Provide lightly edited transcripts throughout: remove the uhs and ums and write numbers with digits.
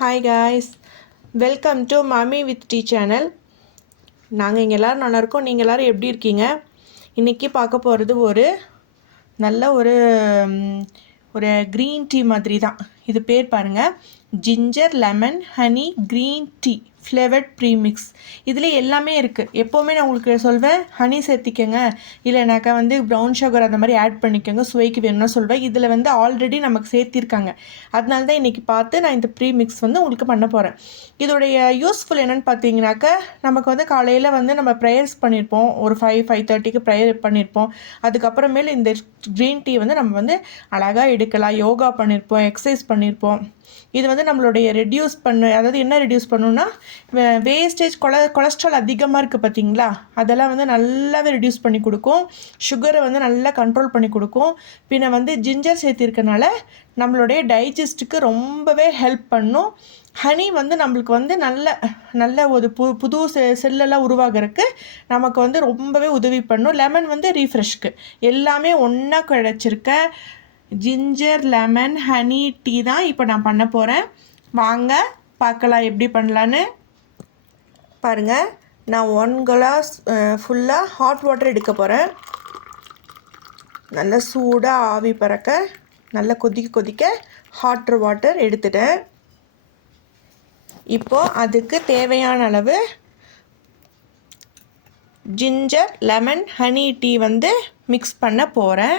Hi guys, welcome to mummy with tea channel. நாங்கள் இங்கே எல்லோரும் நல்லா இருக்கோம். நீங்கள் எல்லோரும் எப்படி இருக்கீங்க? இன்றைக்கி பார்க்க போகிறது நல்ல ஒரு க்ரீன் டீ மாதிரி தான். இது பேர் பாருங்கள், ginger lemon honey green tea flavoured premix. இதில் எல்லாமே இருக்குது. எப்போவுமே நான் உங்களுக்கு சொல்வேன், ஹனி சேர்த்திக்கங்க, இல்லைனாக்கா ப்ரௌன் சுகர் அந்த மாதிரி ஆட் பண்ணிக்கோங்க, சுவைக்கு வேணும்னா சொல்வேன். இதில் ஆல்ரெடி நமக்கு சேர்த்திருக்காங்க. அதனால தான் இன்றைக்கி பார்த்து நான் இந்த ப்ரீமிக்ஸ் உங்களுக்கு பண்ண போகிறேன். இதோடைய யூஸ்ஃபுல் என்னென்னு பார்த்தீங்கன்னாக்கா, நமக்கு காலையில் நம்ம ப்ரேயர்ஸ் பண்ணியிருப்போம், ஒரு 5-5:30க்கு ப்ரேயர் பண்ணியிருப்போம். அதுக்கப்புறமேல இந்த க்ரீன் டீ நம்ம அழகாக எடுக்கலாம். யோகா பண்ணியிருப்போம், எக்ஸசைஸ் பண்ணியிருப்போம். இது நம்மளுடைய ரெடியூஸ் அதாவது என்ன ரெடியூஸ் பண்ணுன்னா, வேஸ்டேஜ் கொலஸ்ட்ரால் அதிகமாக இருக்குது பார்த்தீங்களா, அதெல்லாம் நல்லாவே ரெடியூஸ் பண்ணி கொடுக்கும். சுகரை நல்லா கண்ட்ரோல் பண்ணி கொடுக்கும். பின்ன ஜிஞ்சர் சேர்த்திருக்கனால நம்மளுடைய டைஜஸ்ட்டுக்கு ரொம்பவே ஹெல்ப் பண்ணும். ஹனி நம்மளுக்கு நல்ல ஒரு புது செல்லெல்லாம் உருவாகிறதுக்கு நமக்கு ரொம்பவே உதவி பண்ணும். லெமன் ரீஃப்ரெஷ்க்கு எல்லாமே ஒன்றா கிடச்சிருக்க ஜிஞ்சர் லெமன் ஹனி டீ தான் இப்போ நான் பண்ண போகிறேன். வாங்க பார்க்கலாம் எப்படி பண்ணலான்னு. பாருங்கள், நான் 1 கிளாஸ் ஃபுல்லாக ஹாட் வாட்டர் எடுக்க போகிறேன். நல்லா சூடாக ஆவி பறக்க நல்லா கொதிக்க ஹாட் வாட்டர் எடுத்துட்டேன். இப்போது அதுக்கு தேவையான அளவு ginger lemon honey tea mix பண்ண போகிறேன்.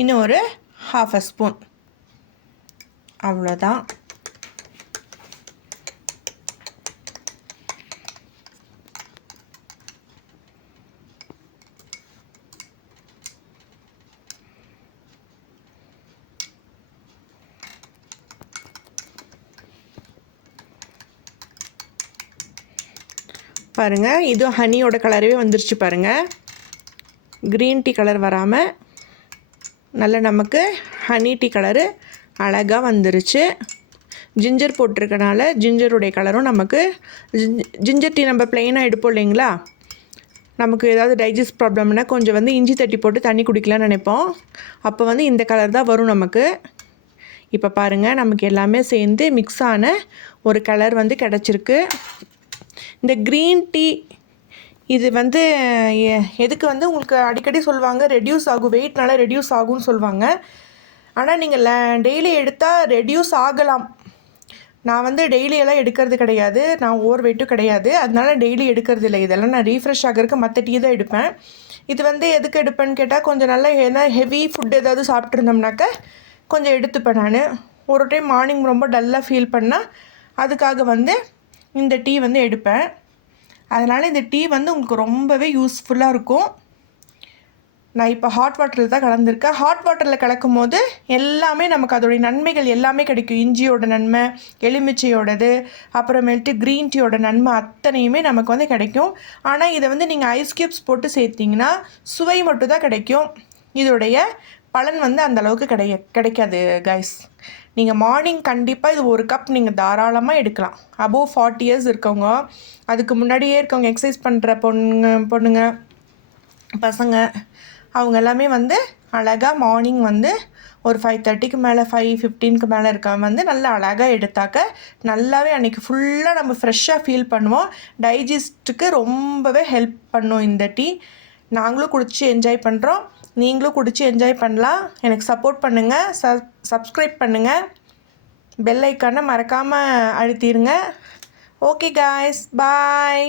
இன்னும் ஒரு 1/2 ஸ்பூன், அவ்வளோதான். பாருங்கள், இது ஹனியோட கலரவே வந்துருச்சு பாருங்கள். க்ரீன் டீ கலர் வராமல் நல்ல நமக்கு ஹனி டீ கலரு அழகாக வந்துருச்சு. ஜிஞ்சர் போட்டிருக்கனால ஜிஞ்சருடைய கலரும் நமக்கு ஜிஞ்சர் டீ நம்ம ப்ளெயினாக எடுப்போம் இல்லைங்களா, நமக்கு ஏதாவது டைஜஸ்ட் ப்ராப்ளம்னா கொஞ்சம் இஞ்சி தட்டி போட்டு தண்ணி குடிக்கலாம்னு நினைப்போம். அப்போ இந்த கலர் தான் வரும் நமக்கு. இப்போ பாருங்கள், நமக்கு எல்லாமே சேர்ந்து மிக்ஸ் ஆன ஒரு கலர் கிடச்சிருக்கு. இந்த க்ரீன் டீ இது எதுக்கு உங்களுக்கு அடிக்கடி சொல்லுவாங்க, ரெடியூஸ் ஆகும், வெயிட்னால ரெடியூஸ் ஆகும்னு சொல்லுவாங்க. ஆனால் நீங்கள் டெய்லி எடுத்தால் ரெடியூஸ் ஆகலாம். நான் டெய்லியெல்லாம் எடுக்கிறது கிடையாது, நான் ஓவர் வெயிட்டும் கிடையாது, அதனால டெய்லி எடுக்கிறது இல்லை. இதெல்லாம் நான் ரீஃப்ரெஷ் ஆகிறதுக்கு மற்ற டீ தான் எடுப்பேன். இது எதுக்கு எடுப்பேன்னு கேட்டால், கொஞ்சம் நல்லா ஹெவி ஃபுட் ஏதாவது சாப்பிட்ருந்தோம்னாக்க கொஞ்சம் எடுத்துப்பேன் நான். ஒரு டைம் மார்னிங் ரொம்ப டல்லாக ஃபீல் பண்ணால் அதுக்காக இந்த டீ எடுப்பேன். அதனால் இந்த டீ உங்களுக்கு ரொம்பவே யூஸ்ஃபுல்லாக இருக்கும். நான் இப்போ ஹாட் வாட்டரில் தான் கலந்துருக்கேன். ஹாட் வாட்டரில் கலக்கும் போது எல்லாமே நமக்கு அதோடைய நன்மைகள் எல்லாமே கிடைக்கும். இஞ்சியோட நன்மை, எலுமிச்சையோடது, அப்புறமேட்டு க்ரீன் டீயோட நன்மை அத்தனையுமே நமக்கு கிடைக்கும். ஆனால் இதை நீங்கள் ஐஸ் க்யூப்ஸ் போட்டு சேர்த்திங்கன்னா சுவை மட்டும் தான் கிடைக்கும். இதோடைய பலன் அந்தளவுக்கு கிடைக்காது கைஸ். நீங்கள் மார்னிங் கண்டிப்பாக இது 1 கப் நீங்கள் தாராளமாக எடுக்கலாம். அபோவ் 40 இயர்ஸ் இருக்கவங்க, அதுக்கு முன்னாடியே இருக்கவங்க, எக்ஸசைஸ் பண்ணுற பொண்ணுங்க பசங்க, அவங்க எல்லாமே அழகாக மார்னிங் ஒரு 5:30க்கு மேலே 5:15க்கு மேலே இருக்கவங்க நல்லா அழகாக எடுத்தாக்க நல்லாவே அன்றைக்கி ஃபுல்லாக நம்ம ஃப்ரெஷ்ஷாக ஃபீல் பண்ணுவோம். டைஜஸ்ட்டுக்கு ரொம்பவே ஹெல்ப் பண்ணும் இந்த டீ. நாங்களும் குடித்து என்ஜாய் பண்ணுறோம், நீங்களும் குடித்து என்ஜாய் பண்ணலாம். எனக்கு சப்போர்ட் பண்ணுங்கள், சப்ஸ்கிரைப் பண்ணுங்கள், பெல் ஐக்கானை மறக்காமல் அழுத்திடுங்க. ஓகே காய்ஸ், பாய்.